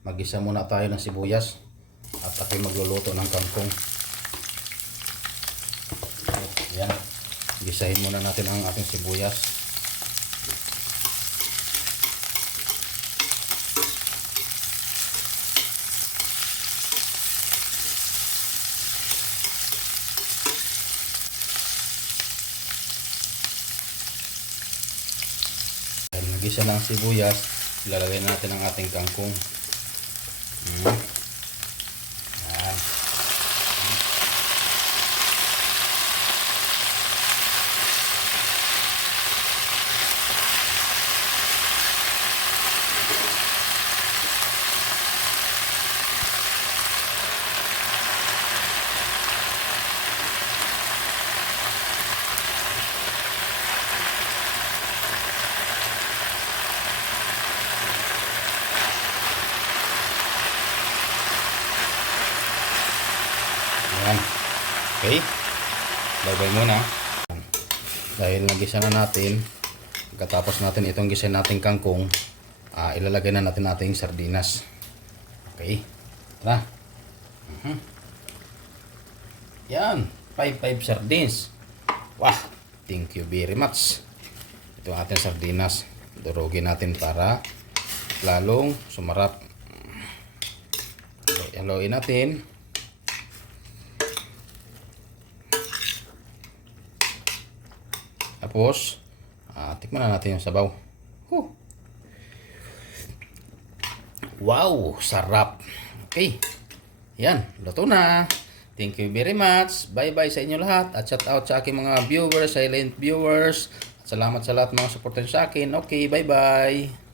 Mag-isa muna tayo ng sibuyas at ako'y magluluto ng kangkong. Yan. Gisahin muna natin ang ating sibuyas. Nagisa na ang sibuyas, ilalagay natin ang ating kangkong. Yan. Yan. Okay. Lagay muna. Dahil nagisa na natin, pagkatapos natin itong gisa nating kangkong, ilalagay na natin ating sardinas. Okay. Tara. Yan. 5 sardines. Wah. Thank you very much. Ito ang ating sardinas. Durugin natin para lalong sumarap. Okay, haluin natin. Tapos, tikman na natin yung sabaw. Wow! Sarap! Okay. Yan. Luto na. Thank you very much. Bye-bye sa inyo lahat. At shout out sa aking mga viewers, silent viewers. Salamat sa lahat mga supporter sa akin. Okay, bye-bye.